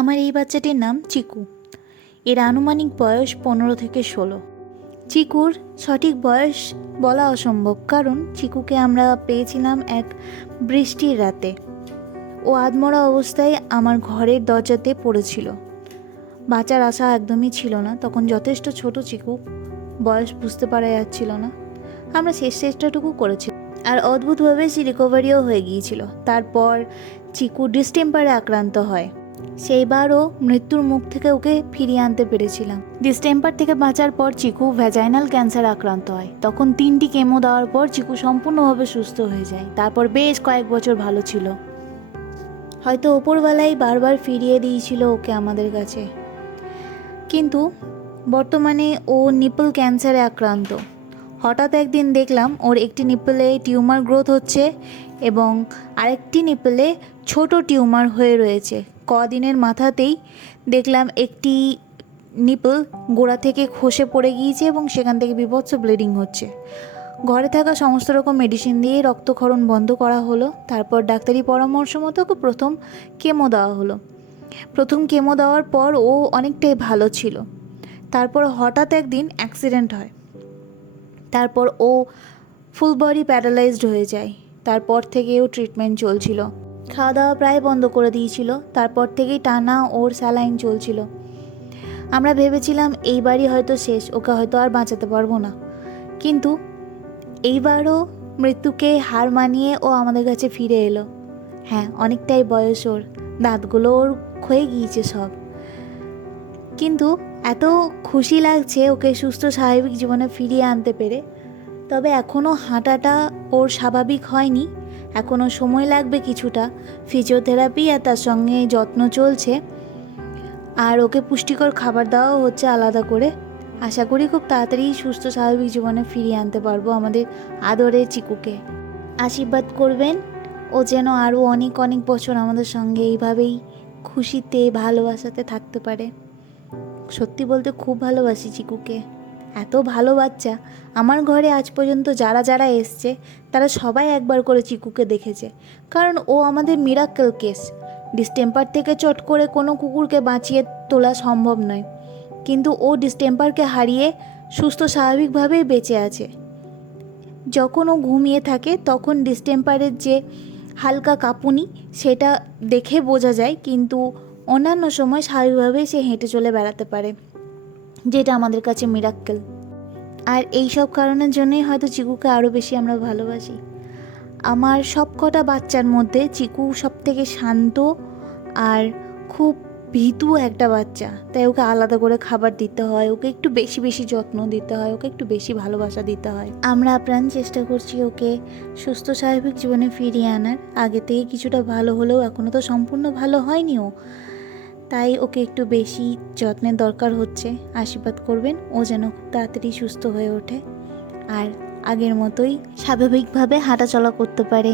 আমার এই বাচ্চাটির নাম চিকু। এর আনুমানিক বয়স 15 থেকে 16। চিকুর সঠিক বয়স বলা অসম্ভব, কারণ চিকুকে আমরা পেয়েছিলাম এক বৃষ্টির রাতে। ও আধমরা অবস্থায় আমার ঘরের দরজাতে পড়েছিল। বাঁচার আশা একদমই ছিল না, তখন যথেষ্ট ছোট চিকু, বয়স বুঝতে পারা যাচ্ছিল না। আমরা শেষ চেষ্টাটুকু করেছি, আর অদ্ভুতভাবে সে রিকভারিও হয়ে গিয়েছিল। তারপর চিকু ডিস্টেম্পারে আক্রান্ত হয়। সেইবারও মৃত্যুর মুখ থেকে ওকে ফিরিয়ে আনতে পেরেছিলাম। ডিস্টেম্পার থেকে বাঁচার পর চিকু ভ্যাজাইনাল ক্যান্সার আক্রান্ত হয়। তখন 3টি কেমো দেওয়ার পর চিকু সম্পূর্ণভাবে সুস্থ হয়ে যায়। তারপর বেশ কয়েক বছর ভালো ছিল। হয়তো ওপরবেলাই বারবার ফিরিয়ে দিয়েছিল ওকে আমাদের কাছে। কিন্তু বর্তমানে ও নিপল ক্যান্সারে আক্রান্ত। হঠাৎ একদিন দেখলাম ওর একটি নিপলে টিউমার গ্রোথ হচ্ছে এবং আরেকটি নিপলে ছোট টিউমার হয়ে রয়েছে। কদিনের মাথাতেই দেখলাম একটি নিপল গোড়া থেকে খসে পড়ে গিয়েছে এবং সেখান থেকে বীভৎস ব্লিডিং হচ্ছে। ঘরে থাকা সমস্ত রকম মেডিসিন দিয়ে রক্তক্ষরণ বন্ধ করা হলো। তারপর ডাক্তারি পরামর্শ মতো ওকে প্রথম কেমো দেওয়া হলো। প্রথম কেমো দেওয়ার পর ও অনেকটাই ভালো ছিল। তারপর হঠাৎ একদিন অ্যাক্সিডেন্ট হয়। তারপর ও ফুল বডি প্যারালাইজড হয়ে যায়। তারপর থেকেও ট্রিটমেন্ট চলছিল। খাওয়া দাওয়া প্রায় বন্ধ করে দিয়েছিল। তারপর থেকেই টানা ওর স্যালাইন চলছিল। আমরা ভেবেছিলাম এইবারই হয়তো শেষ, ওকে হয়তো আর বাঁচাতে পারবো না। কিন্তু এইবারও মৃত্যুকে হার মানিয়ে ও আমাদের কাছে ফিরে এলো। হ্যাঁ, অনেকটাই বয়স ওর, দাঁতগুলো ওর ক্ষয়ে গিয়েছে সব। কিন্তু এত খুশি লাগছে ওকে সুস্থ স্বাভাবিক জীবনে ফিরিয়ে আনতে পেরে। তবে এখনও হাঁটাটা ওর স্বাভাবিক হয়নি, এখনও সময় লাগবে কিছুটা। ফিজিওথেরাপি আর তার সঙ্গে যত্ন চলছে, আর ওকে পুষ্টিকর খাবার দেওয়াও হচ্ছে আলাদা করে। আশা করি খুব তাড়াতাড়ি সুস্থ স্বাভাবিক জীবনে ফিরিয়ে আনতে পারবো আমাদের আদরের চিকুকে। আশীর্বাদ করবেন ও যেন আরও অনেক অনেক বছর আমাদের সঙ্গে এইভাবেই খুশিতে ভালোবাসাতে থাকতে পারে। সত্যি বলতে খুব ভালোবাসি চিকুকে। এত ভালো বাচ্চা। আমার ঘরে আজ পর্যন্ত যারা যারা এসছে তারা সবাই একবার করে চিকুকে দেখেছে, কারণ ও আমাদের মিরাক্কেল কেস। ডিস্টেম্পার থেকে চট করে কোনো কুকুরকে বাঁচিয়ে তোলা সম্ভব নয়, কিন্তু ও ডিস্টেম্পারকে হারিয়ে সুস্থ স্বাভাবিকভাবেই বেঁচে আছে। যখন ও ঘুমিয়ে থাকে তখন ডিস্টেম্পারের যে হালকা কাঁপুনি সেটা দেখে বোঝা যায়, কিন্তু অন্যান্য সময় স্বাভাবিকভাবেই সে হেঁটে চলে বেড়াতে পারে, যেটা আমাদের কাছে মিরাক্কেল। আর এই সব কারণের জন্যই হয়তো চিকুকে আরও বেশি আমরা ভালোবাসি। আমার সব কটা বাচ্চার মধ্যে চিকু সব থেকে শান্ত আর খুব ভীতু একটা বাচ্চা। তাই ওকে আলাদা করে খাবার দিতে হয়, ওকে একটু বেশি বেশি যত্ন দিতে হয়, ওকে একটু বেশি ভালোবাসা দিতে হয়। আমরা আপ্রাণ চেষ্টা করছি ওকে সুস্থ স্বাভাবিক জীবনে ফিরিয়ে আনার। আগে থেকে কিছুটা ভালো হলেও এখনও তো সম্পূর্ণ ভালো হয়নি ও, তাই ওকে একটু বেশি যত্নের দরকার হচ্ছে। আশীর্বাদ করবেন ও যেন খুব তাড়াতাড়ি সুস্থ হয়ে ওঠে আর আগের মতোই স্বাভাবিকভাবে হাঁটাচলা করতে পারে।